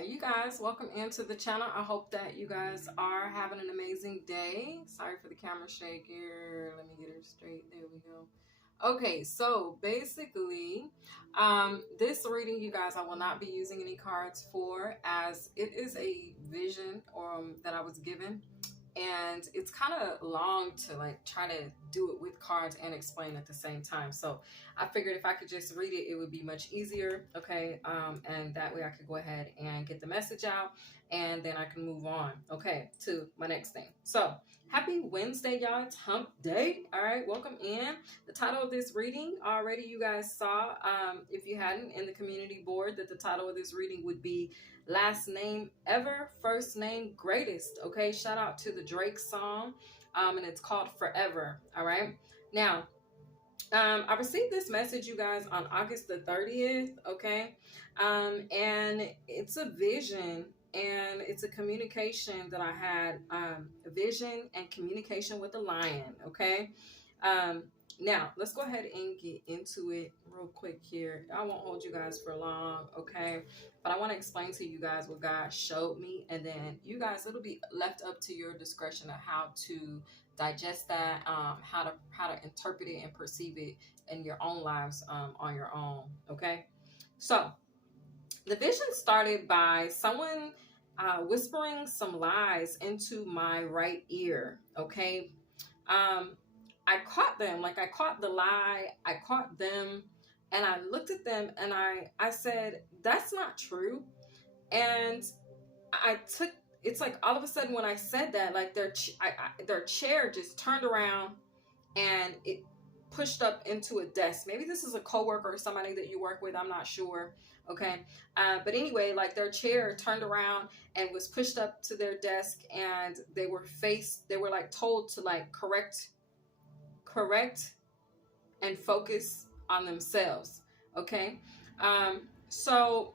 Okay, you guys, welcome into the channel. I hope that you guys are having an amazing day. Sorry for the camera shake here. Let me get her straight. There we go. Okay, so basically, this reading, you guys, I will not be using any cards for, as it is a vision that I was given, and it's kind of long to like try to do it with cards and explain at the same time. So I figured if I could just read it, it would be much easier. Okay, and that way I could go ahead and get the message out, and then I can move on, okay, to my next thing. So happy Wednesday, y'all. It's hump day. All right, welcome in. The title of this reading already you guys saw, if you hadn't, in the community board, that the title of this reading would be last name ever, first name greatest. Okay, shout out to the Drake song, and it's called Forever. All right, now I received this message, you guys, on August the 30th. Okay, and it's a vision, and it's a communication that I had, a vision and communication with a lion. Okay, now let's go ahead and get into it real quick here. I won't hold you guys for long, okay, but I want to explain to you guys what God showed me, and then you guys, it'll be left up to your discretion of how to digest that, how to interpret it and perceive it in your own lives, on your own. Okay, so the vision started by someone whispering some lies into my right ear. Okay, I caught them, like I caught the lie, I caught them, and I looked at them and I said, that's not true. And it's like all of a sudden when I said that, like their chair just turned around and it pushed up into a desk. Maybe this is a coworker or somebody that you work with, I'm not sure. Okay, but anyway, like their chair turned around and was pushed up to their desk, and they were like told to like correct and focus on themselves. Okay, so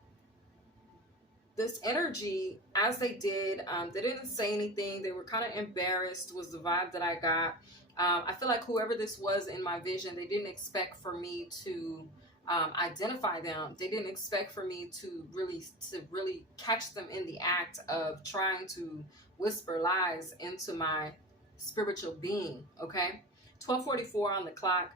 this energy, as they did, they didn't say anything, they were kind of embarrassed, was the vibe that I got. I feel like whoever this was in my vision, they didn't expect for me to identify them. They didn't expect for me to really catch them in the act of trying to whisper lies into my spiritual being. Okay, 12:44 on the clock.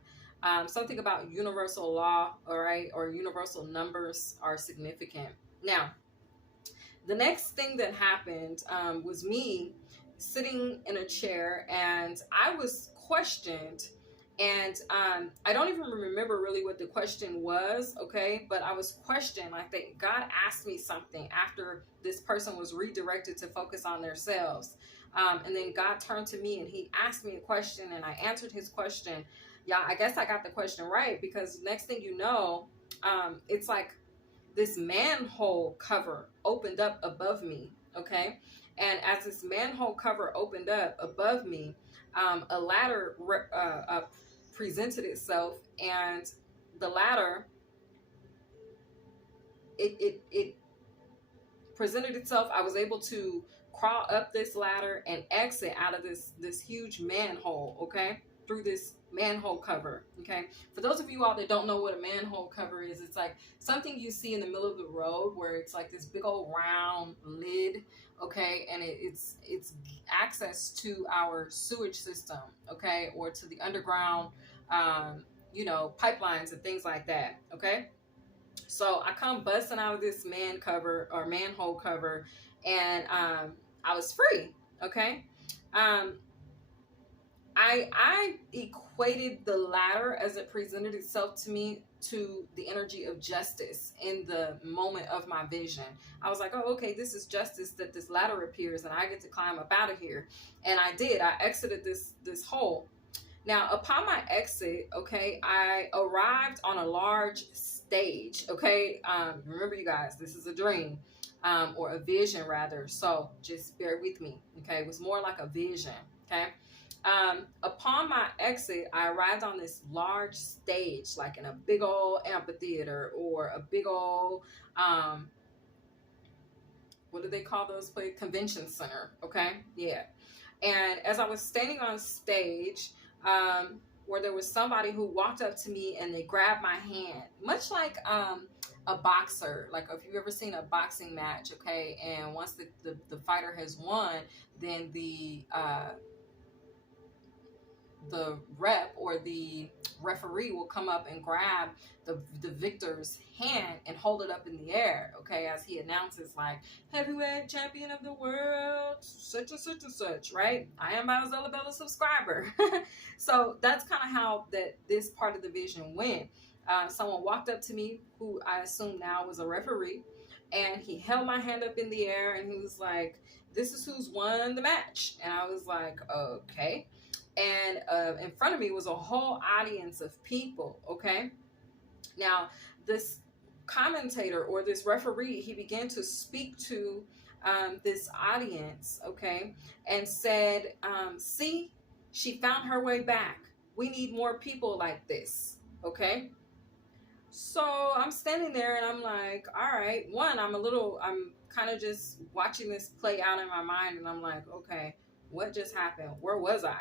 Something about universal law, all right, or universal numbers are significant. Now, the next thing that happened was me sitting in a chair, and I was questioned, and I don't even remember really what the question was, okay, but I was questioned. I think God asked me something after this person was redirected to focus on themselves. And then God turned to me and he asked me a question, and I answered his question. Yeah, I guess I got the question right, because next thing you know, it's like this manhole cover opened up above me. Okay, and as this manhole cover opened up above me, a ladder presented itself, and the ladder, it presented itself. I was able to crawl up this ladder and exit out of this huge manhole, okay, through this manhole cover. Okay, for those of you all that don't know what a manhole cover is, it's like something you see in the middle of the road where it's like this big old round lid, okay, and it's access to our sewage system, okay, or to the underground pipelines and things like that. Okay, so I come busting out of this manhole cover, and I was free. Okay, I equated the ladder as it presented itself to me to the energy of justice in the moment of my vision. I was like, oh, okay, this is justice that this ladder appears and I get to climb up out of here. And I did. I exited this hole. Now, upon my exit, okay, I arrived on a large stage. Okay, remember, you guys, this is a dream, or a vision rather. So just bear with me. Okay, it was more like a vision. Okay. Upon my exit, I arrived on this large stage, like in a big old amphitheater or a big old, what do they call those places? Convention center. Okay. Yeah. And as I was standing on stage, where there was somebody who walked up to me and they grabbed my hand, much like a boxer, like if you've ever seen a boxing match, okay, and once the fighter has won, then the rep or the referee will come up and grab the victor's hand and hold it up in the air, okay, as he announces, like, heavyweight champion of the world, such and such and such, right? I am by Zella Bella subscriber. So that's kind of how this part of the vision went. Someone walked up to me who I assume now was a referee, and he held my hand up in the air and he was like, this is who's won the match. And I was like, okay. And in front of me was a whole audience of people, okay? Now, this commentator or this referee, he began to speak to this audience, okay, and said, see, she found her way back. We need more people like this, okay? So I'm standing there and I'm like, all right, I'm kind of just watching this play out in my mind, and I'm like, okay, what just happened? Where was I?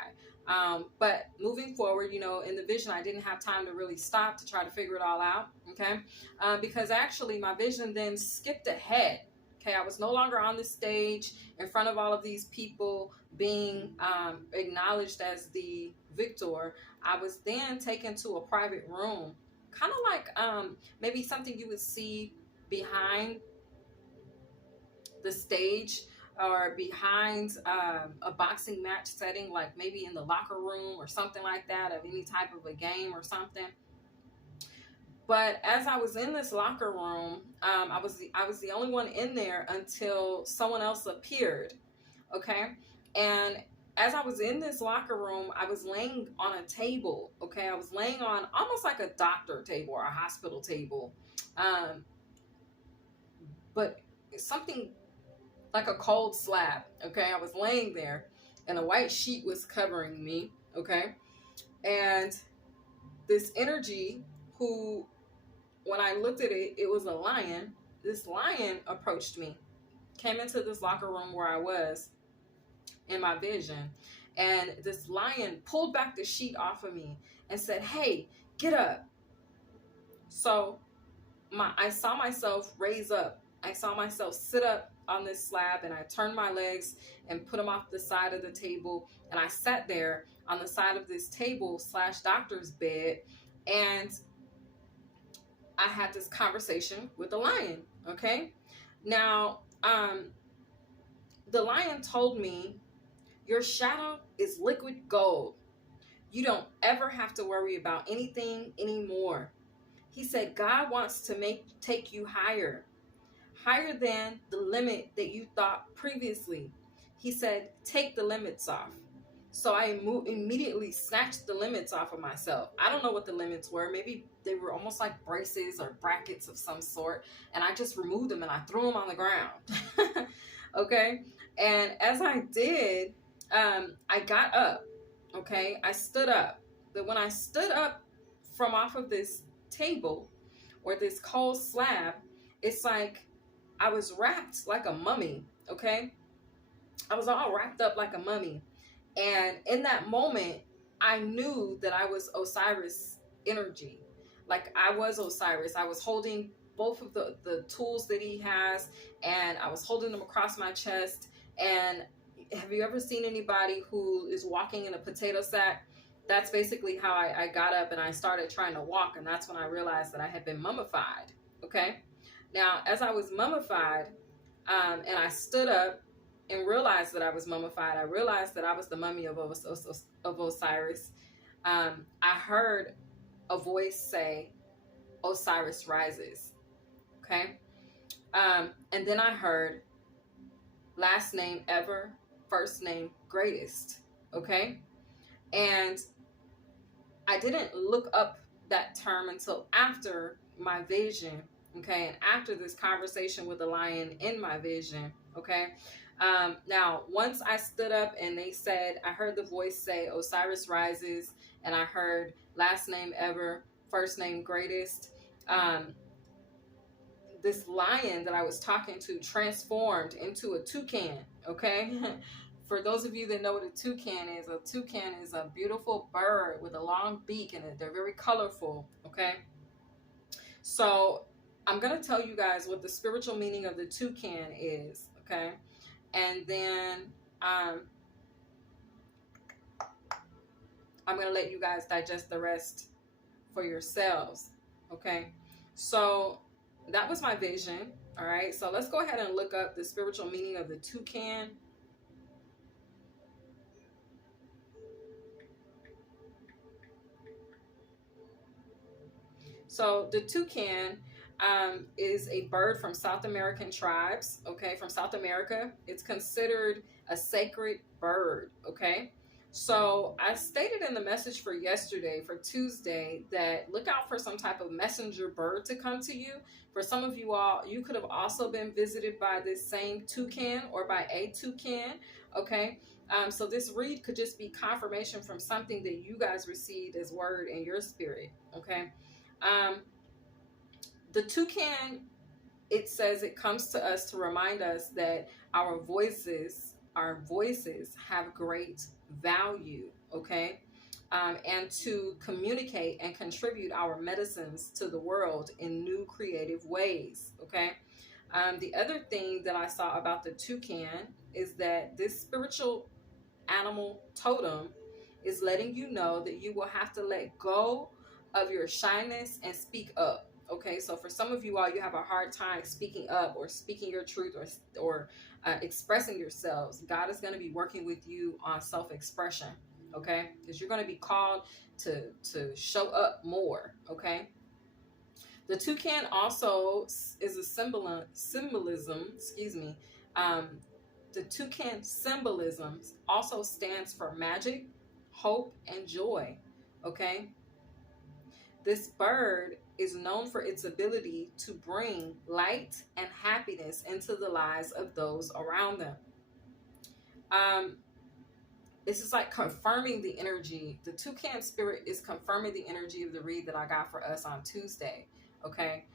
But moving forward, you know, in the vision, I didn't have time to really stop to try to figure it all out, okay? Because actually my vision then skipped ahead, okay? I was no longer on the stage in front of all of these people being acknowledged as the victor. I was then taken to a private room, kind of like maybe something you would see behind the stage or behind a boxing match setting, like maybe in the locker room or something like that, of any type of a game or something. But as I was in this locker room, I was the only one in there until someone else appeared, okay? And as I was in this locker room, I was laying on a table, okay? I was laying on almost like a doctor table or a hospital table, but something like a cold slab, okay? I was laying there and a white sheet was covering me, okay? And this energy, who, when I looked at it, it was a lion. This lion approached me, came into this locker room where I was in my vision, and this lion pulled back the sheet off of me and said, hey, get up. So I saw myself raise up. I saw myself sit up on this slab, and I turned my legs and put them off the side of the table, and I sat there on the side of this table / doctor's bed, and I had this conversation with the lion, okay? Now, the lion told me, your shadow is liquid gold. You don't ever have to worry about anything anymore. He said, God wants to take you higher than the limit that you thought previously. He said, take the limits off. So I immediately snatched the limits off of myself. I don't know what the limits were. Maybe they were almost like braces or brackets of some sort. And I just removed them and I threw them on the ground. Okay. And as I did, I got up. Okay. I stood up. But when I stood up from off of this table or this cold slab, it's like I was wrapped like a mummy. Okay. I was all wrapped up like a mummy. And in that moment, I knew that I was Osiris energy. Like I was Osiris. I was holding both of the tools that he has, and I was holding them across my chest. And have you ever seen anybody who is walking in a potato sack? That's basically how I got up and I started trying to walk. And that's when I realized that I had been mummified. Okay. Now, as I was mummified, and I stood up and realized that I was mummified, I realized that I was the mummy of Osiris. I heard a voice say, Osiris rises. Okay. And then I heard, last name ever, first name greatest. Okay. And I didn't look up that term until after my vision. Okay. And after this conversation with the lion in my vision. Okay. Now, once I stood up and they said, I heard the voice say, Osiris rises, and I heard last name ever, first name greatest. This lion that I was talking to transformed into a toucan. Okay. For those of you that know what a toucan is a beautiful bird with a long beak, and they're very colorful. Okay. So I'm going to tell you guys what the spiritual meaning of the toucan is, okay? And then I'm going to let you guys digest the rest for yourselves, okay? So that was my vision, all right? So let's go ahead and look up the spiritual meaning of the toucan. So the toucan is a bird from South American tribes, okay, from South America. It's considered a sacred bird, okay? So I stated in the message for yesterday, for Tuesday, that look out for some type of messenger bird to come to you. For some of you all, you could have also been visited by this same toucan or by a toucan, okay? So this read could just be confirmation from something that you guys received as word in your spirit, okay? The toucan, it says it comes to us to remind us that our voices have great value, okay? And to communicate and contribute our medicines to the world in new creative ways, okay? The other thing that I saw about the toucan is that this spiritual animal totem is letting you know that you will have to let go of your shyness and speak up. Okay, so for some of you all, you have a hard time speaking up or speaking your truth or expressing yourselves. God is going to be working with you on self-expression, okay? Because you're going to be called to show up more, okay? The toucan also is a symbolism, excuse me. The toucan symbolism also stands for magic, hope, and joy, okay? This bird is known for its ability to bring light and happiness into the lives of those around them. This is like confirming the energy. The toucan spirit is confirming the energy of the read that I got for us on Tuesday, okay?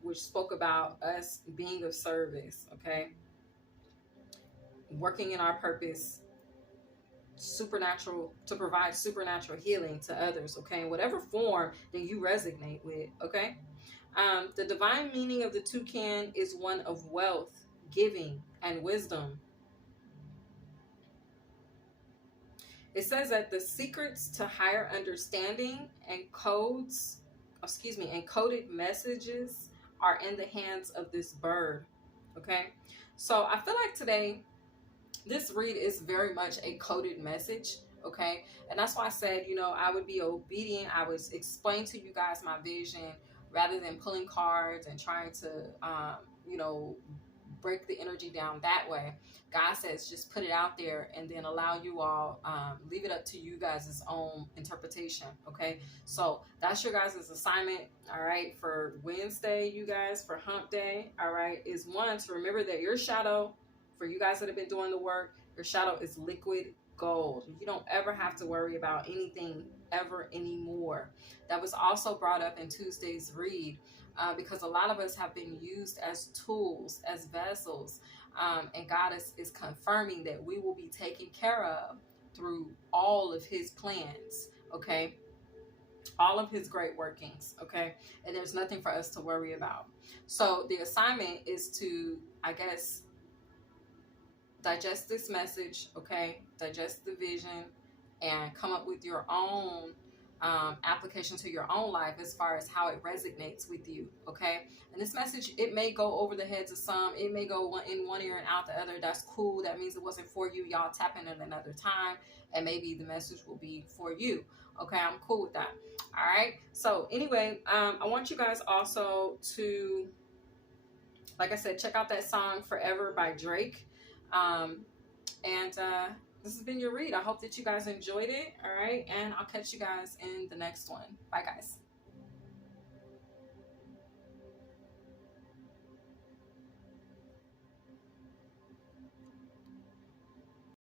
Which spoke about us being of service, okay? Working in our purpose, supernatural, to provide supernatural healing to others, okay, in whatever form that you resonate with, okay. The divine meaning of the toucan is one of wealth, giving, and wisdom. It says that the secrets to higher understanding and encoded messages are in the hands of this bird, okay. So I feel like today this read is very much a coded message, okay? And that's why I said, you know, I would be obedient. I would explain to you guys my vision rather than pulling cards and trying to, you know, break the energy down that way. God says just put it out there and then allow you all, leave it up to you guys' own interpretation, okay? So that's your guys' assignment, all right, for Wednesday, you guys, for Hump Day, all right, is one, to remember that your shadow, for you guys that have been doing the work, your shadow is liquid gold. You don't ever have to worry about anything ever anymore. That was also brought up in Tuesday's read because a lot of us have been used as tools, as vessels, and God is confirming that we will be taken care of through all of his plans, okay? All of his great workings, okay? And there's nothing for us to worry about. So the assignment is to, I guess, digest this message, okay? Digest the vision and come up with your own application to your own life as far as how it resonates with you, okay? And this message, it may go over the heads of some. It may go in one ear and out the other. That's cool. That means it wasn't for you. Y'all tap in at another time and maybe the message will be for you, okay? I'm cool with that. All right? So anyway, I want you guys also to, like I said, check out that song Forever by Drake. This has been your read. I hope that you guys enjoyed it. All right. And I'll catch you guys in the next one. Bye, guys.